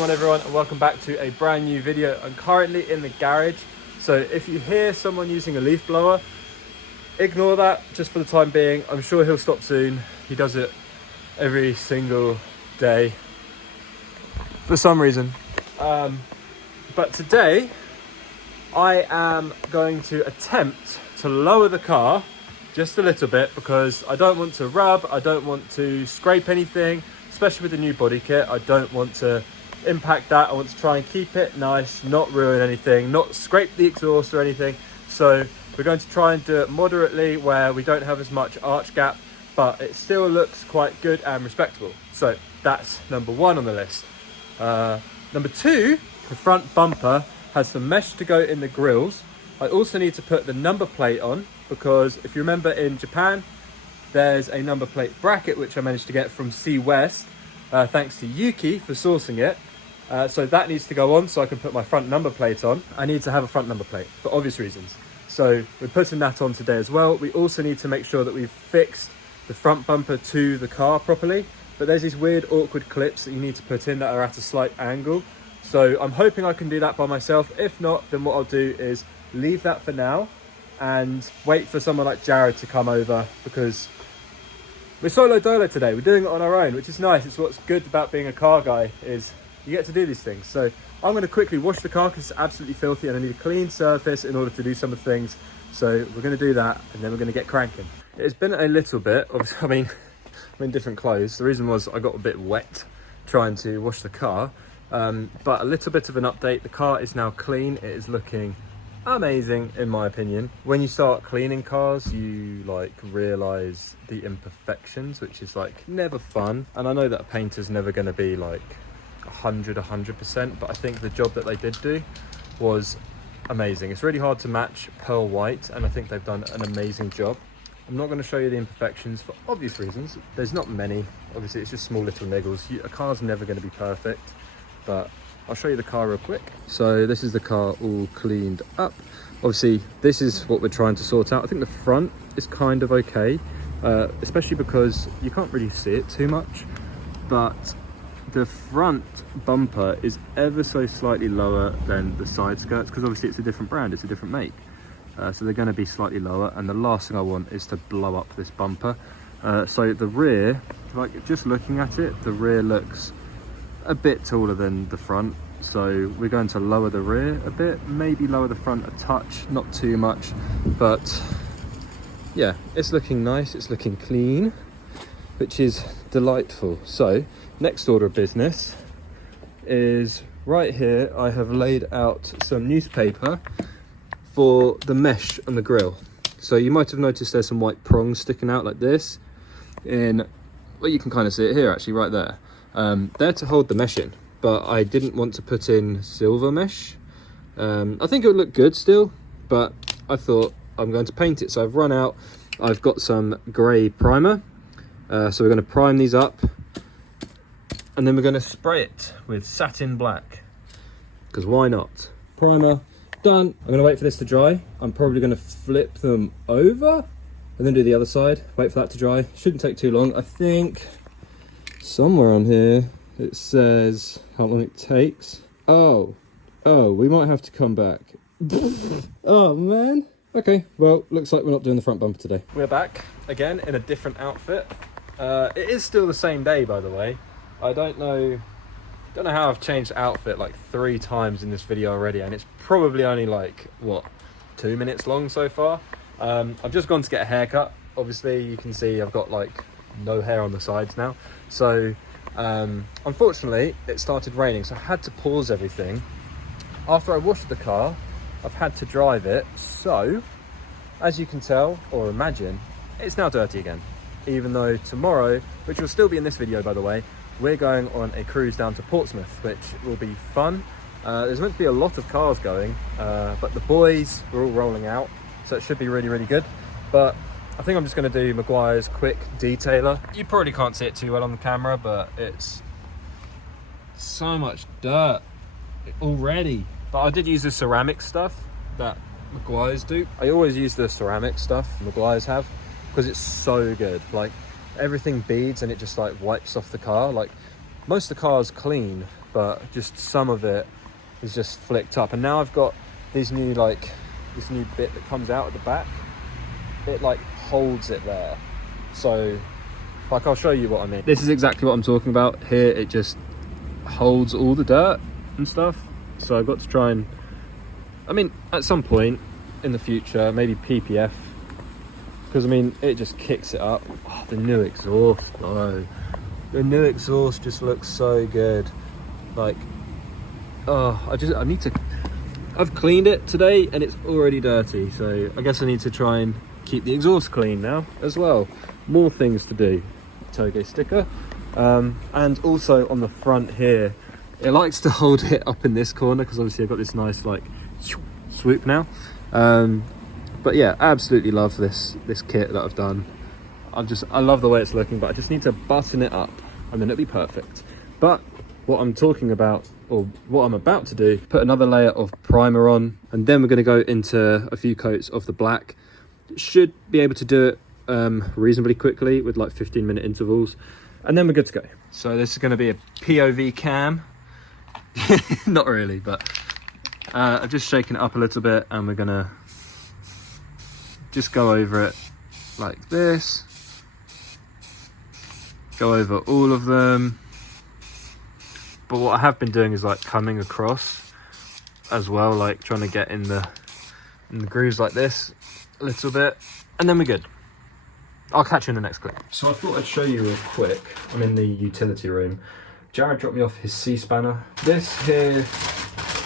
S.1 everyone, and welcome back to a brand new video. I'm currently in the garage, so if you hear someone using a leaf blower, ignore that just for the time being. I'm sure he'll stop soon. He does it every single day for some reason. But today I am going to attempt to lower the car just a little bit because I don't want to rub, I don't want to scrape anything, especially with the new body kit. I don't want to impact that. I want to try and keep it nice, not ruin anything, not scrape the exhaust or anything. So we're going to try and do it moderately where we don't have as much arch gap, but it still looks quite good and respectable. So that's number one on the list. Number two, the front bumper has some mesh to go in the grills. I also need to put the number plate on because if you remember in Japan, there's a number plate bracket which I managed to get from C West, thanks to Yuki for sourcing it. So that needs to go on so I can put my front number plate on. I need to have a front number plate for obvious reasons. So we're putting that on today as well. We also need to make sure that we've fixed the front bumper to the car properly. But there's these weird awkward clips that you need to put in that are at a slight angle. So I'm hoping I can do that by myself. If not, then what I'll do is leave that for now and wait for someone like Jared to come over because we're solo dolo today. We're doing it on our own, which is nice. It's what's good about being a car guy is you get to do these things. So I'm going to quickly wash the car because it's absolutely filthy and I need a clean surface in order to do some of the things. So we're going to do that and then we're going to get cranking. It's been a little bit, I mean, I'm in different clothes. The reason was I got a bit wet trying to wash the car. But a little bit of an update. The car is now clean. It is looking amazing in my opinion. When you start cleaning cars, you like realize the imperfections, which is like never fun. And I know that a painter's never going to be like 100%, but I think the job that they did do was amazing. It's really hard to match pearl white, and I think they've done an amazing job. I'm not going to show you the imperfections for obvious reasons. There's not many. Obviously, it's just small little niggles. A car's never going to be perfect, but I'll show you the car real quick. So this is the car all cleaned up. Obviously, this is what we're trying to sort out. I think the front is kind of okay, especially because you can't really see it too much, but the front bumper is ever so slightly lower than the side skirts because obviously it's a different brand, it's a different make. So they're going to be slightly lower, and the last thing I want is to blow up this bumper. So the rear, like just looking at it, the rear looks a bit taller than the front. So we're going to lower the rear a bit, maybe lower the front a touch, not too much. But yeah, it's looking nice, it's looking clean, which is delightful. So next order of business is right here. I have laid out some newspaper for the mesh on the grill. So you might have noticed there's some white prongs sticking out like this well, you can kind of see it here actually right there. They're to hold the mesh in, but I didn't want to put in silver mesh. I think it would look good still, but I thought I'm going to paint it. So I've run out, I've got some grey primer. So we're going to prime these up and then we're going to spray it with satin black because why not? Primer done. I'm going to wait for this to dry. I'm probably going to flip them over and then do the other side. Wait for that to dry. Shouldn't take too long. I think somewhere on here it says how long it takes. Oh, we might have to come back. Oh man. Okay, well, looks like we're not doing the front bumper today. We're back again in a different outfit. It is still the same day, by the way. I don't know how I've changed outfit like 3 times in this video already, and it's probably only like, what, 2 minutes long so far. I've just gone to get a haircut. Obviously, you can see I've got like no hair on the sides now. So, unfortunately, it started raining, so I had to pause everything. After I washed the car, I've had to drive it. So, as you can tell, or imagine, it's now dirty again. Even though tomorrow, which will still be in this video by the way, we're going on a cruise down to Portsmouth, which will be fun. There's meant to be a lot of cars going, but the boys are all rolling out, so it should be really, really good. But I think I'm just going to do Maguire's quick detailer. You probably can't see it too well on the camera, but it's so much dirt already. But I did use the ceramic stuff that Maguire's do. I always use the ceramic stuff Maguire's have because it's so good. Like everything beads and it just like wipes off the car. Like most of the cars clean but just some of it is just flicked up. And now I've got these new, like, this new bit that comes out at the back. It like holds it there. So like, I'll show you what I mean. This is exactly what I'm talking about here. It just holds all the dirt and stuff. So I've got to try and, I mean, at some point in the future, maybe PPF, because I mean, it just kicks it up. Oh, the new exhaust, bro. The new exhaust just looks so good. Like, oh, I need to, I've cleaned it today and it's already dirty. So I guess I need to try and keep the exhaust clean now as well. More things to do. Toge sticker. And also on the front here, it likes to hold it up in this corner because obviously I've got this nice like swoop now. But yeah, absolutely love this kit that I've done. I love the way it's looking, but I just need to button it up and then it'll be perfect. But what I'm talking about, or what I'm about to do, put another layer of primer on, and then we're going to go into a few coats of the black. Should be able to do it reasonably quickly with like 15-minute intervals, and then we're good to go. So this is going to be a POV cam. Not really, but I've just shaken it up a little bit, and we're gonna just go over it like this, go over all of them. But what I have been doing is like coming across as well, like trying to get in the grooves like this a little bit, and then we're good. I'll catch you in the next clip. So I thought I'd show you real quick. I'm in the utility room. Jared dropped me off his C-spanner. This here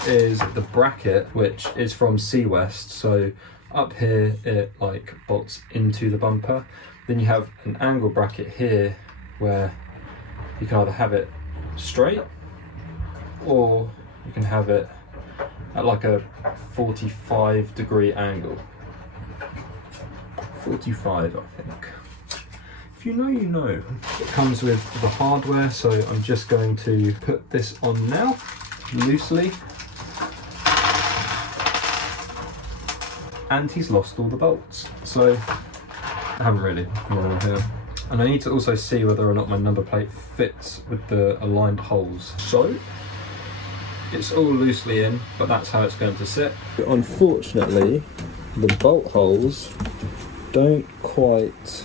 is the bracket, which is from C-West. So up here, it like bolts into the bumper. Then you have an angle bracket here where you can either have it straight or you can have it at like a 45-degree angle. 45, I think. If you know, you know. It comes with the hardware, so I'm just going to put this on now, loosely. And he's lost all the bolts, so I haven't really gone on here. And I need to also see whether or not my number plate fits with the aligned holes. So it's all loosely in, but that's how it's going to sit. Unfortunately, the bolt holes don't quite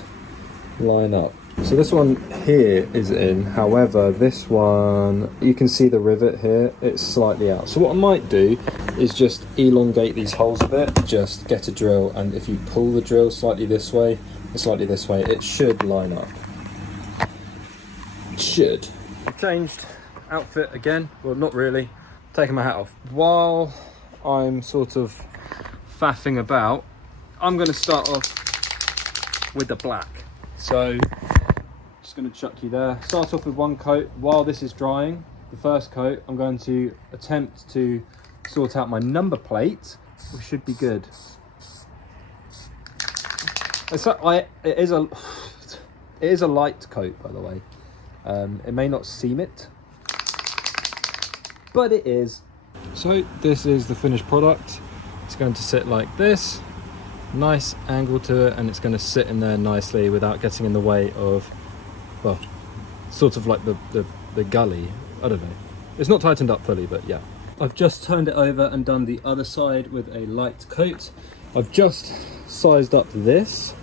line up. So this one here is in, however this one, you can see the rivet here, it's slightly out. So what I might do is just elongate these holes a bit, just get a drill, and if you pull the drill slightly this way, it should line up. It should. I've changed outfit again, well not really, taking my hat off. While I'm sort of faffing about, I'm going to start off with the black. So just going to chuck you there. Start off with one coat. While this is drying, the first coat, I'm going to attempt to sort out my number plate, which should be good. It is a light coat, by the way. It may not seem it, but it is. So this is the finished product. It's going to sit like this. Nice angle to it, and it's going to sit in there nicely without getting in the way of, well, sort of like the gully. I don't know, it's not tightened up fully, but yeah. I've just turned it over and done the other side with a light coat. I've just sized up this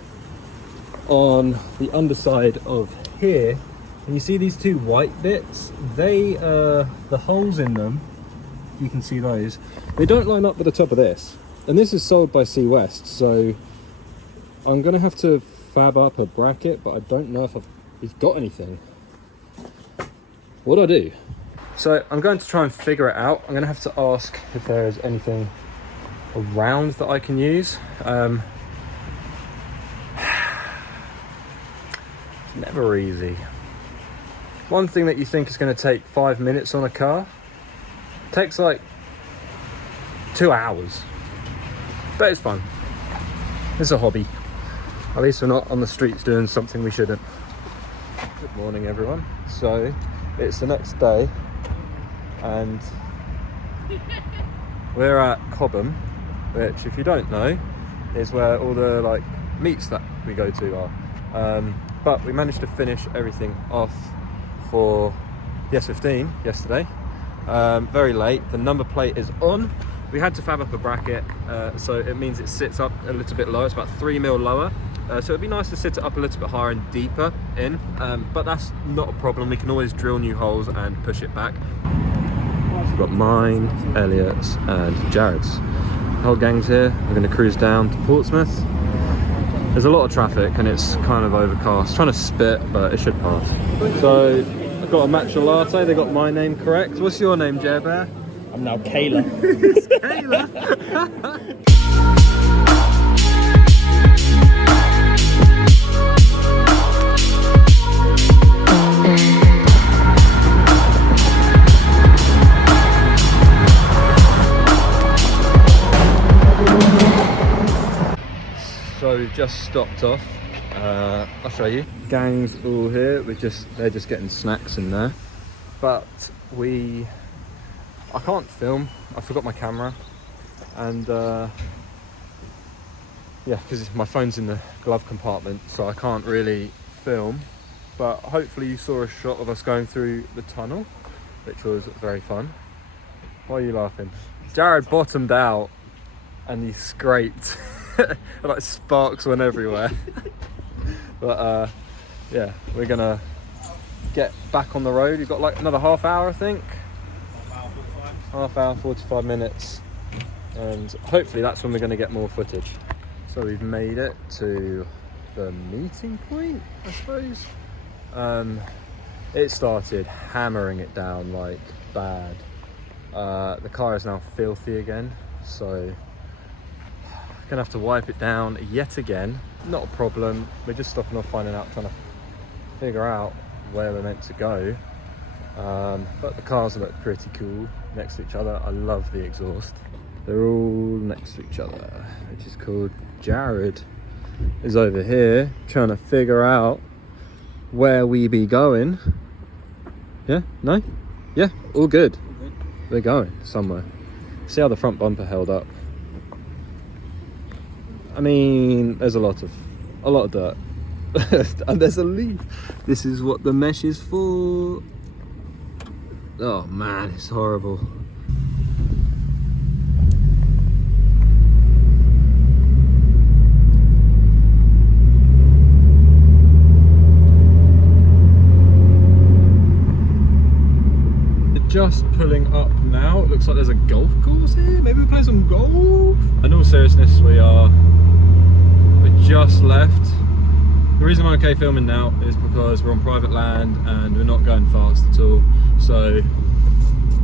on the underside of here, and you see these two white bits, they the holes in them, you can see those, they don't line up with the top of this. And this is sold by C-West, so I'm going to have to fab up a bracket, but I don't know if we've got anything. What do I do? So I'm going to try and figure it out. I'm going to have to ask if there is anything around that I can use. It's never easy. One thing that you think is going to take 5 minutes on a car takes like 2 hours. But it's fun. It's a hobby. At least we're not on the streets doing something we shouldn't. Good morning, everyone. So it's the next day, and we're at Cobham, which, if you don't know, is where all the like meets that we go to are. But we managed to finish everything off for the S15 yesterday. very late. The number plate is on. We had to fab up a bracket, so it means it sits up a little bit lower. It's about 3 mil lower. So it'd be nice to sit it up a little bit higher and deeper in, but that's not a problem. We can always drill new holes and push it back. We've got mine, Elliot's and Jared's. The whole gang's here. We're going to cruise down to Portsmouth. There's a lot of traffic and it's kind of overcast. Trying to spit, but it should pass. So I've got a matcha latte. They got my name correct. What's your name, Jer Bear? I'm now Kayla. It's Kayla. So we've just stopped off. I'll show you. Gang's all here. They're just getting snacks in there. But I can't film. I forgot my camera, and yeah, because my phone's in the glove compartment, so I can't really film. But hopefully you saw a shot of us going through the tunnel, which was very fun. Why are you laughing? Jared bottomed out and he scraped. Like sparks went everywhere. But yeah, we're gonna get back on the road. You've got like another half hour, I think. Half hour, 45 minutes, and hopefully that's when we're going to get more footage. So we've made it to the meeting point, I suppose. It started hammering it down like bad. The car is now filthy again, so I'm gonna have to wipe it down yet again. Not a problem. We're just stopping off, finding out, trying to figure out where we're meant to go. But the cars look pretty cool next to each other. I love the exhaust. They're all next to each other, which is cool. Jared is over here trying to figure out where we be going. Yeah? No? Yeah? All good. We're going somewhere. See how the front bumper held up. I mean, there's a lot of dirt. And there's a leaf. This is what the mesh is for. Oh man, it's horrible. Just pulling up now. It looks like there's a golf course here. Maybe we'll play some golf. In all seriousness, we just left. The reason I'm okay filming now is because we're on private land and we're not going fast at all. So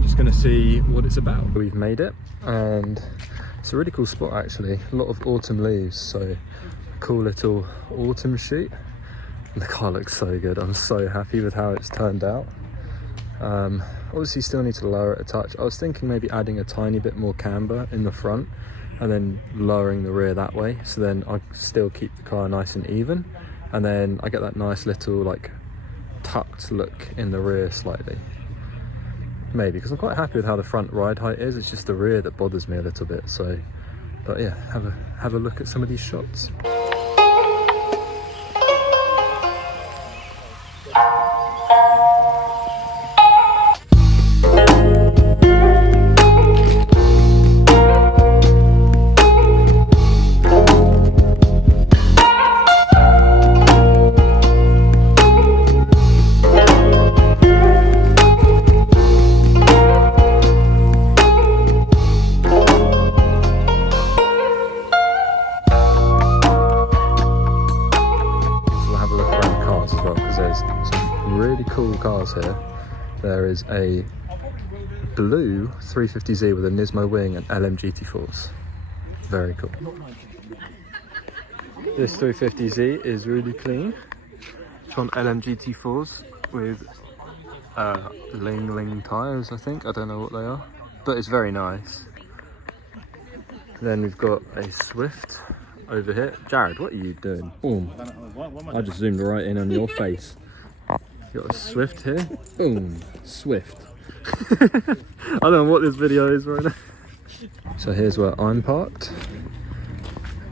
just gonna see what it's about. We've made it, and it's a really cool spot actually. A lot of autumn leaves, so cool little autumn shoot. And the car looks so good. I'm so happy with how it's turned out. Obviously still need to lower it a touch. I was thinking maybe adding a tiny bit more camber in the front and then lowering the rear that way, so then I still keep the car nice and even, and then I get that nice little like tucked look in the rear slightly. Maybe, because I'm quite happy with how the front ride height is. It's just the rear that bothers me a little bit. So, but yeah, have a look at some of these shots. Cool cars here. There is a blue 350Z with a Nismo wing and LM GT4s. Very cool. This 350Z is really clean. It's on LM GT4s with Ling tyres, I think. I don't know what they are, but it's very nice. Then we've got a Swift over here. Jared, what are you doing? Boom. I just zoomed right in on your face. Got a Swift here. Boom. Swift. I don't know what this video is right now. So here's where I'm parked.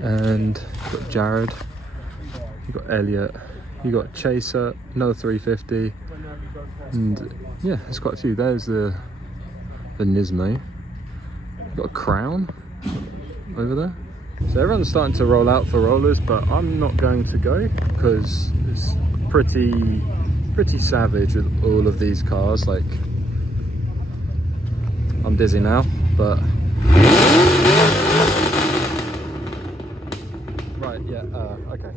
And you've got Jared. You've got Elliot. You've got Chaser. Another 350. And yeah, there's quite a few. There's the the Nismo. Got a Crown over there. So everyone's starting to roll out for rollers, but I'm not going to go because it's pretty savage with all of these cars. Like, I'm dizzy now, but right, yeah, okay.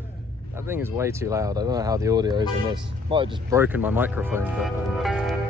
That thing is way too loud. I don't know how the audio is in this. Might have just broken my microphone, but